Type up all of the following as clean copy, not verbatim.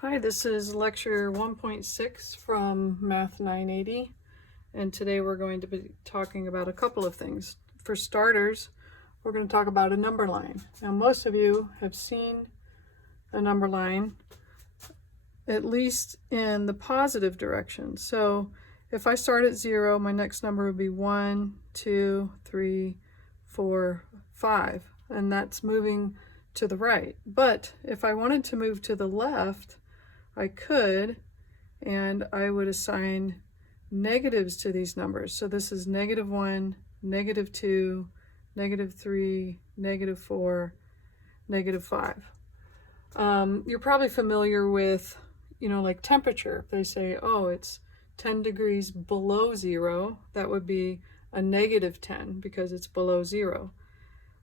Hi, this is lecture 1.6 from Math 980, and today we're going to be talking about a couple of things. For starters, we're going to talk about a number line. Now, most of you have seen a number line, at least in the positive direction. So if I start at 0, my next number would be 1, 2, 3, 4, 5, and that's moving to the right. But if I wanted to move to the left, I could, and I would assign negatives to these numbers. So this is -1, -2, -3, -4, -5. You're probably familiar with, like temperature. If they say, oh, it's 10 degrees below 0, that would be a -10 because it's below 0.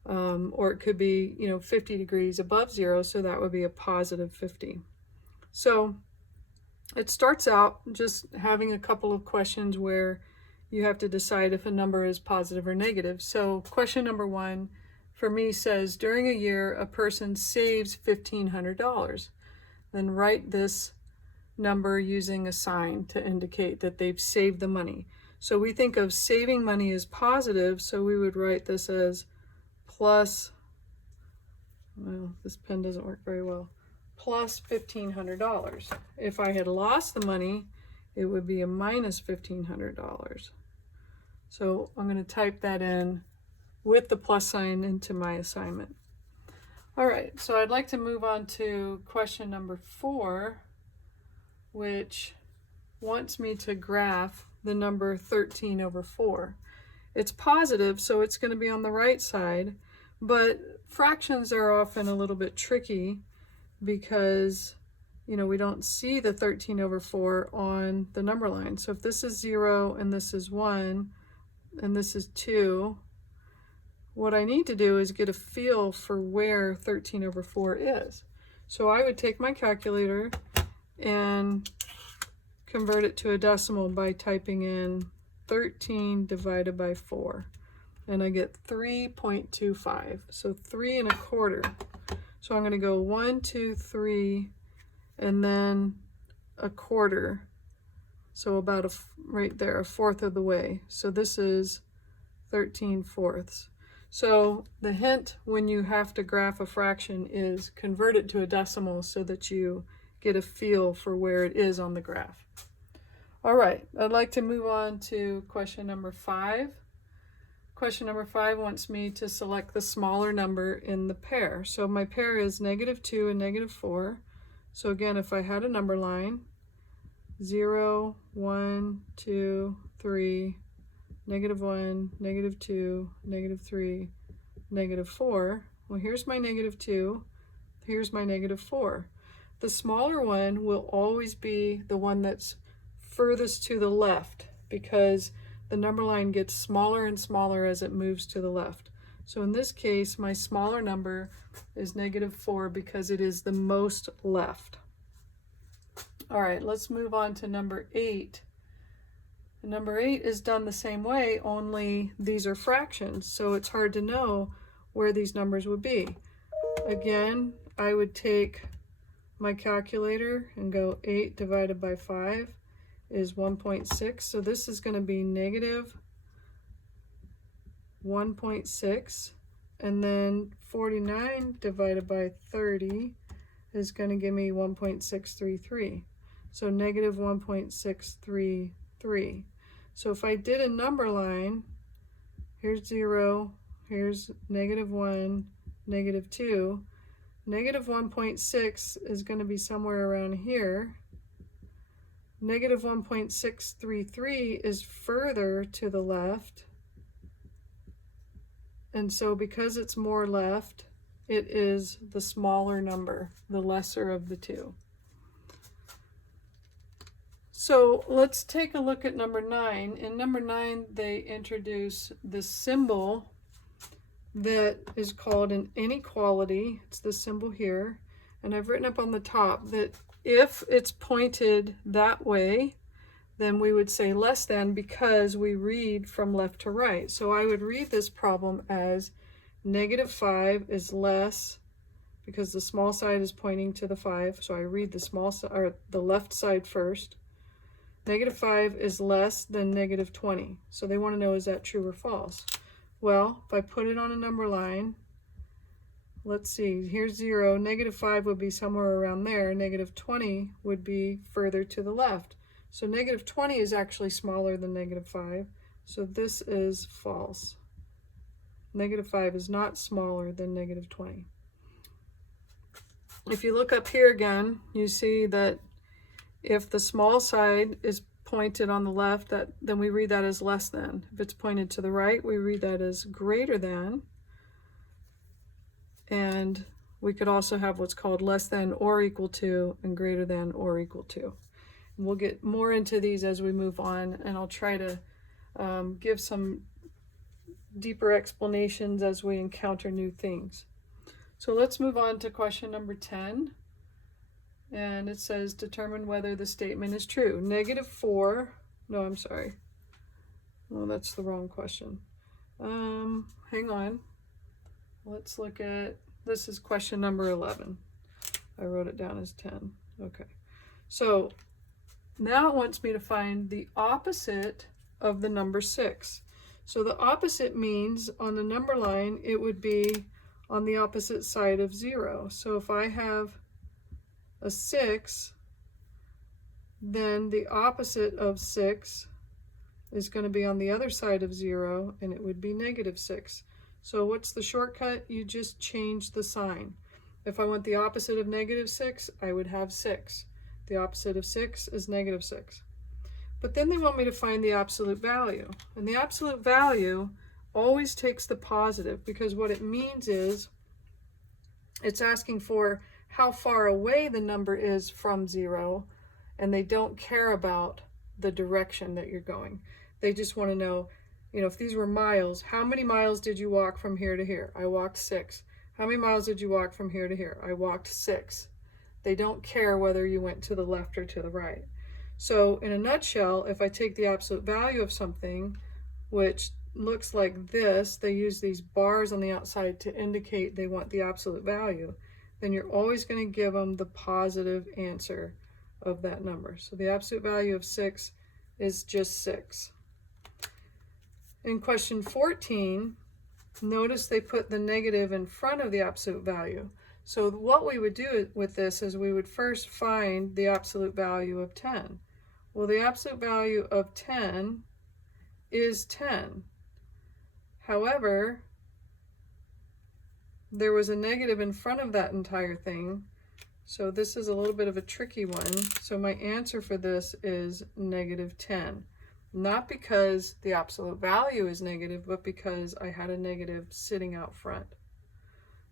Or it could be, 50 degrees above 0, so that would be a +50. So it starts out just having a couple of questions where you have to decide if a number is positive or negative. So question number 1 for me says, during a year, a person saves $1,500. Then write this number using a sign to indicate that they've saved the money. So we think of saving money as positive, so we would write this as plus, well, this pen doesn't work very well, plus $1,500. If I had lost the money, it would be a -$1,500. So I'm going to type that in with the plus sign into my assignment. All right, so I'd like to move on to question number 4, which wants me to graph the number 13/4. It's positive, so it's going to be on the right side, but fractions are often a little bit tricky because we don't see the 13/4 on the number line. So if this is 0 and this is 1 and this is 2, what I need to do is get a feel for where 13/4 is. So I would take my calculator and convert it to a decimal by typing in 13 divided by 4, and I get 3.25. So 3.25. So I'm going to go 1, 2, 3, and then a quarter. So about right there, a fourth of the way. So this is 13/4. So the hint when you have to graph a fraction is convert it to a decimal so that you get a feel for where it is on the graph. All right, I'd like to move on to question number 5. Question number 5 wants me to select the smaller number in the pair. So my pair is -2 and -4. So again, if I had a number line, 0, 1, 2, 3, -1, -2, -3, -4. Well, here's my -2, here's my -4. The smaller one will always be the one that's furthest to the left because the number line gets smaller and smaller as it moves to the left. So in this case, my smaller number is -4 because it is the most left. All right, let's move on to number 8. Number 8 is done the same way, only these are fractions, so it's hard to know where these numbers would be. Again, I would take my calculator and go 8 divided by 5 is 1.6. So this is going to be -1.6. And then 49 divided by 30 is going to give me 1.633. So -1.633. So if I did a number line, here's 0, here's -1, -2. -1.6 is going to be somewhere around here. -1.633 is further to the left. And so because it's more left, it is the smaller number, the lesser of the two. So let's take a look at number 9. In number 9, they introduce this symbol that is called an inequality. It's this symbol here. And I've written up on the top that if it's pointed that way, then we would say less than because we read from left to right. So I would read this problem as -5 is less because the small side is pointing to the 5. So I read the small side, or the left side first. Negative 5 is less than negative 20. So they want to know, is that true or false? Well, if I put it on a number line, let's see, here's 0. Negative 5 would be somewhere around there. Negative 20 would be further to the left. So negative 20 is actually smaller than negative 5. So this is false. Negative 5 is not smaller than negative 20. If you look up here again, you see that if the small side is pointed on the left, then we read that as less than. If it's pointed to the right, we read that as greater than. And we could also have what's called less than or equal to and greater than or equal to. And we'll get more into these as we move on, and I'll try to give some deeper explanations as we encounter new things. So let's move on to question number 10. And it says, determine whether the statement is true. Negative 4, no, I'm sorry. Well, that's the wrong question. Hang on. Let's look at, this is question number 11. I wrote it down as 10. Okay. So now it wants me to find the opposite of the number 6. So the opposite means on the number line, it would be on the opposite side of 0. So if I have a 6, then the opposite of 6 is going to be on the other side of 0, and it would be negative 6. So what's the shortcut? You just change the sign. If I want the opposite of negative 6, I would have 6. The opposite of 6 is negative 6. But then they want me to find the absolute value. And the absolute value always takes the positive, because what it means is it's asking for how far away the number is from 0, and they don't care about the direction that you're going. They just want to know, if these were miles, how many miles did you walk from here to here? I walked 6. How many miles did you walk from here to here? I walked 6. They don't care whether you went to the left or to the right. So in a nutshell, if I take the absolute value of something, which looks like this, they use these bars on the outside to indicate they want the absolute value, then you're always going to give them the positive answer of that number. So the absolute value of 6 is just 6. In question 14, notice they put the negative in front of the absolute value. So what we would do with this is we would first find the absolute value of 10. Well, the absolute value of 10 is 10. However, there was a negative in front of that entire thing, so this is a little bit of a tricky one. So my answer for this is negative 10. Not because the absolute value is negative, but because I had a negative sitting out front.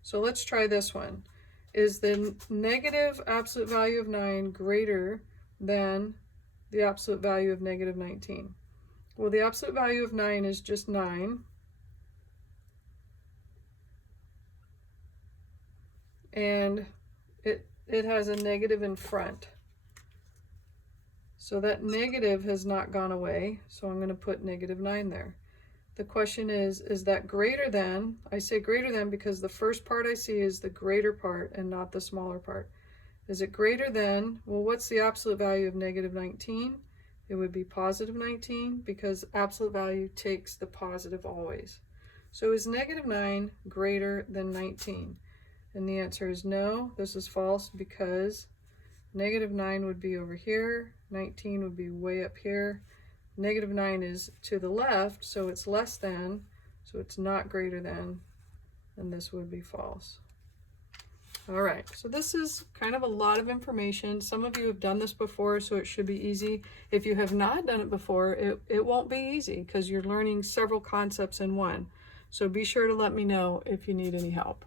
So let's try this one. Is the negative absolute value of 9 greater than the absolute value of negative 19? Well, the absolute value of 9 is just 9. And it has a negative in front. So that negative has not gone away, so I'm going to put negative 9 there. The question is that greater than? I say greater than because the first part I see is the greater part and not the smaller part. Is it greater than? Well, what's the absolute value of negative 19? It would be positive 19, because absolute value takes the positive always. So is negative 9 greater than 19? And the answer is no. This is false, because negative 9 would be over here, 19 would be way up here. Negative 9 is to the left, so it's less than, so it's not greater than, and this would be false. All right, so this is kind of a lot of information. Some of you have done this before, so it should be easy. If you have not done it before, it won't be easy, because you're learning several concepts in one. So be sure to let me know if you need any help.